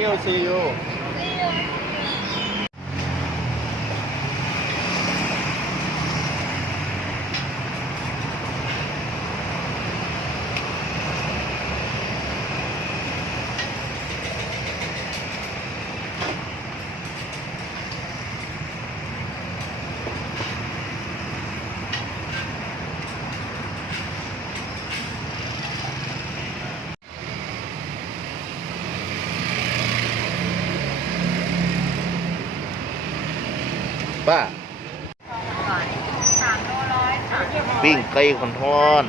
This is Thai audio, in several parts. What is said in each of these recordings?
you, see you. See you. ป้าปิ้งไก่ขอนทอน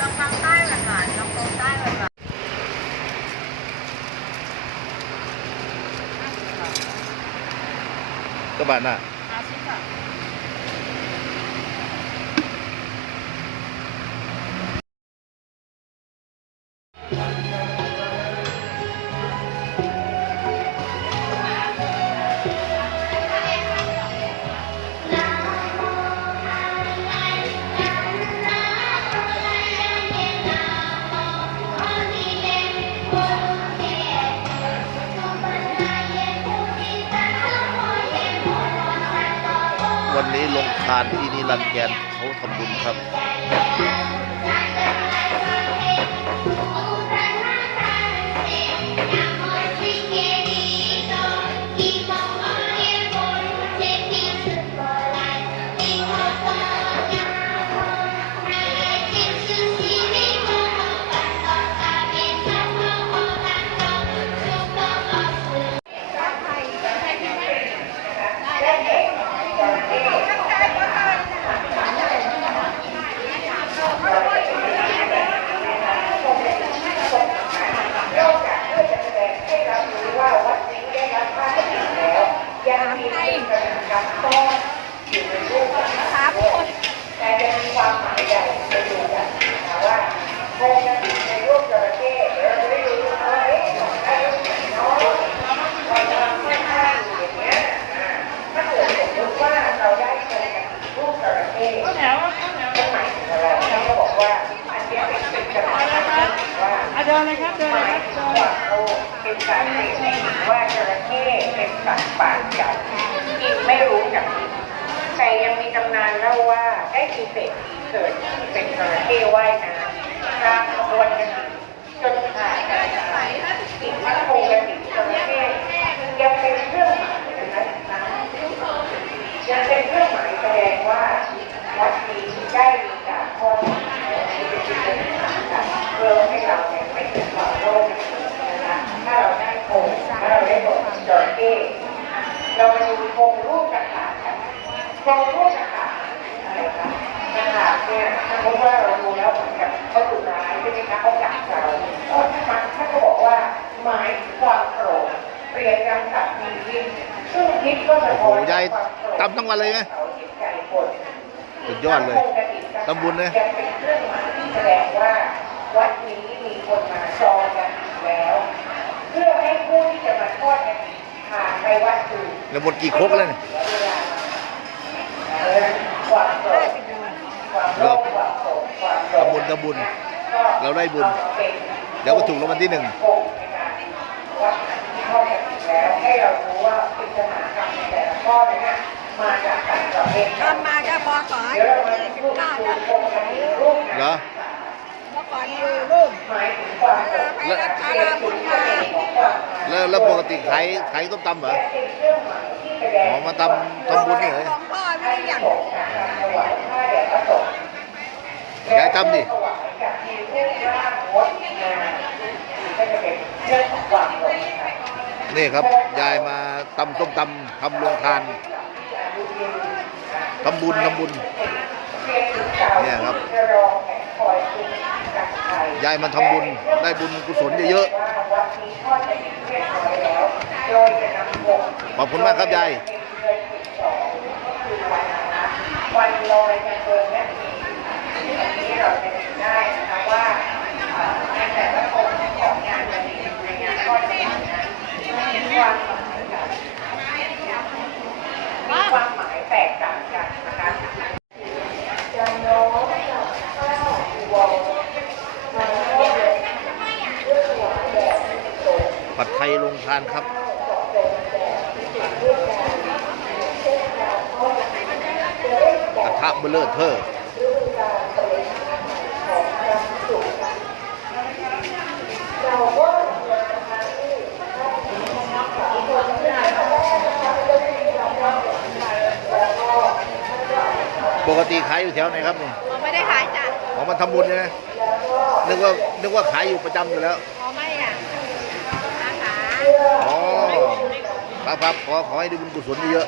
ก็บ้านๆลองโคใต้หวานกระ วันนี้ลงทานที่นี่รันแกนเขาทำบุญครับ เดินเลยครับเดินเลยครับเดินเห็นสาเหตุว่าจระเข้เป็นสัตว์ป่าใหญ่ที่ไม่รู้จักแต่ยังมีตำนานเล่าว่าได้มีเศรษฐีเกิดเป็นจระเข้ว่ายน้ำกลางขบวนกันจนขาดกันสิ่งที่โคกันติจระเข้ยังเป็นเครื่องหมายนะคะยังเป็นเครื่องหมายแสดงว่าวัดนี้ได้มีการทอดเพื่อให้เราเนี่ยไม่ถึงความโลภนะคะถ้าเราได้โคถ้าเราได้โคจระเข้ เรามาดูโครงรูปกระถางกันโครงรูปกระถางอะไรคะกระถางเนี่ยสมมติว่าเราดูแล้วเหมือนกับเขาดุร้ายใช่ไหมคะเขากัดเราเออท่านมันท่านก็บอกว่าหมายถึงความโกรธเปลี่ยนยังสัตว์มีพิษซึ่งพิษก็จะโอ้โหยายตำทั้งวันเลยไงเขาจิตใจคนสุดยอดเลยทำบุญเลยยังเป็นเครื่องหมายที่แสดงว่าวัดนี้มีคนมาจองกันอยู่แล้ว เพื่อให้ผู้ที่จะมาทอดกันผ่านไปวัด อื่นแล้วหมดกี่ครกแล้วเนี่ยเวลาความโกรธความโลภความโกรธความโลภทำบุญทำบุญ เราได้บุญเดี๋ยวก็ถูกรางวัลที่หนึ่งวัดที่ทอดกันอยู่แล้วให้เรารู้ว่าปริศนากรรมในแต่ละข้อนั้นน่ะมาจากต่างประเทศตอนมาก็พอก่อนเดี๋ยวเรามายี่สิบพูดเก้าคุเนี่ยยตรงกันอีกรูปเหรอ เมื่อก่อนอยู่รุ่มหมายถึงความโกรธไปรักษาลาบุญมาแล้วแล้วปกติขายขายต้มตำเหรอเป็นเครื่องหมายที่แสดงอ๋อมาตำทำบุญนี่เหรอของพ่อไม่ได้อย่างถวายผ้าแด่พระสงฆ์ยายตำดิถวายกับมีผู้ร่างงดงามก็จะเป็นเรื่องของความโกรธค่ะนี่ครับ ยายมาตำส้มตำทำโรงทานทำบุญทำบุญเนี่ยครับ ยายมันทำบุญได้บุญกุศลเยอะๆขอบคุณมากครับยายวันลอยกระทงเนี่ยที่เราจะว่าเอ่อในแต่ละองค์ของงานจะมีในงานทอดกระถิ่นนะมีความหมายค่ะมีความหมายแตกต่างกันนะคะจะโน้มกับข้าววอลมาเรื่อยๆ ผัดไทยลงทานครับ กระทะเบลเลอร์เทอร์ปกติขายอยู่แถวไหนครับนี่เราไม่ได้ขายจ้ะอ๋อมันทำบุญใช่ไหมนึกว่านึกว่าขายอยู่ประจำอยู่แล้ว เราไม่อะอาขา อ๋อ ครับครับขอขอให้ได้บุญกุศลเยอะ